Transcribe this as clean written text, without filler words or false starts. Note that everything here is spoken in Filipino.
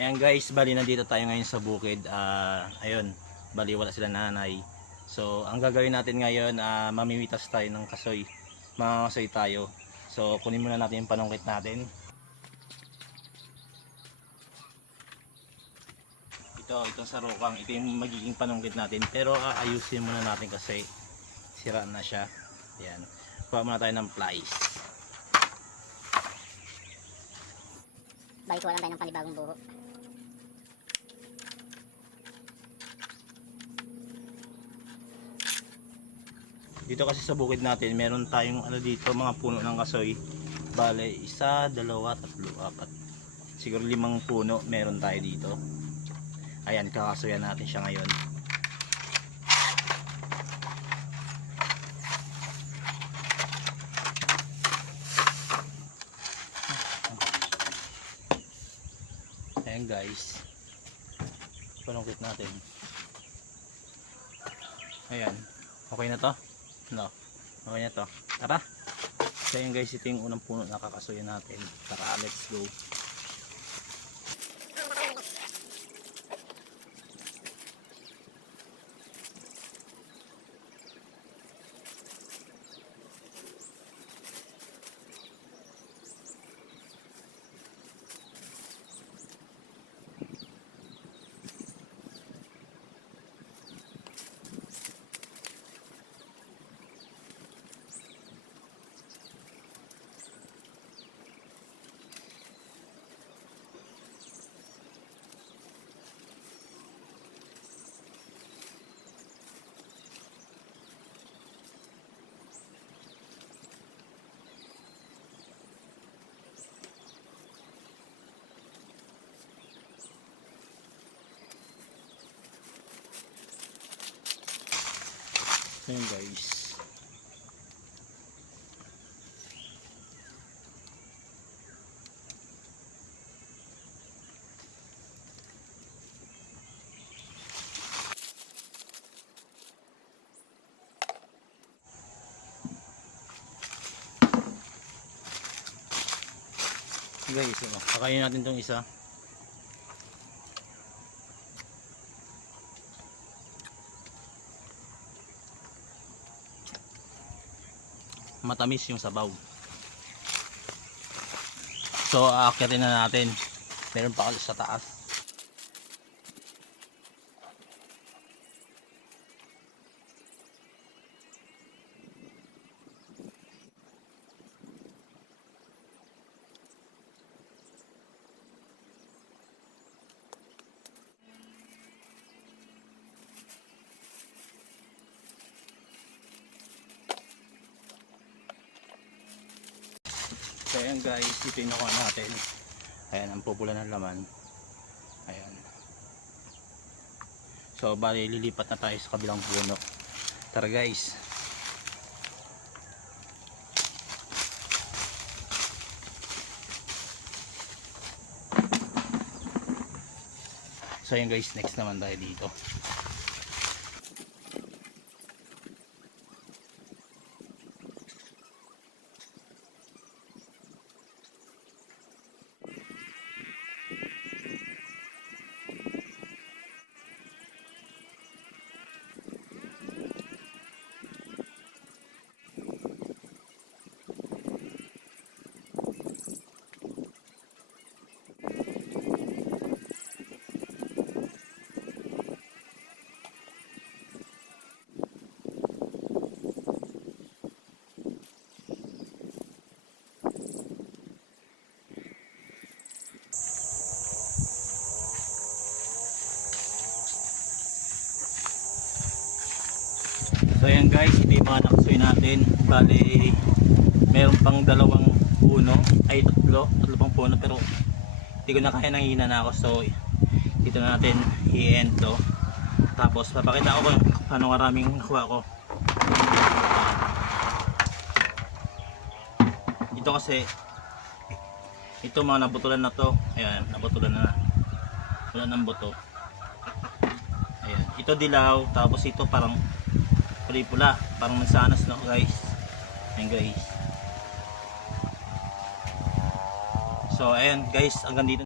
Ayan guys, bali nandito tayo ngayon sa bukid. Ayun, bali wala sila nanay. So, ang gagawin natin ngayon, mamimitas tayo ng kasoy. Mamamasoy tayo. So, kunin muna natin yung panungkit natin. Itong sarukang, ito yung magiging panungkit natin. Pero aayusin muna natin kasi sira na siya. Ayan, kuha muna tayo ng plies. Balik ko lang tayo ng panibagong buho. Dito kasi sa bukid natin, meron tayong dito, mga puno ng kasoy. Bale, 1, 2, 3, 4. Siguro 5 puno meron tayo dito. Ayan, kakasoyan natin siya ngayon. Ayan guys, panungkit natin. Ayan, okay na to? No, okay na to. Tara. So yun guys, ito yung unang puno na kakasuyan natin. Tara, let's go. So yun guys. Guys, kakainin natin tong isa. Matamis yung sabaw. So aakyatin na natin. Meron pa kasi sa taas. So ayan guys, ito yung nakuha natin. Ayan, ang pupula ng laman. Ayan. So bali, lilipat na tayo sa kabilang puno. Tara guys. So ayan guys, next naman tayo dito. So ayan guys, ito yung mga nakasoy natin. Bali, meron pang 2 puno, ay 3 pang puno, pero hindi ko na kaya, nanghihina na ako. So dito na natin i-end to. Tapos papakita ko kung paano karaming nakuha ko. Ito kasi, ito mga nabutulan na to. Ayan, nabutulan na. Wala ng buto. Ayan, ito dilaw, tapos ito parang pula, parang mansanas, no guys. Ayan guys. So ayan guys, hanggang dito.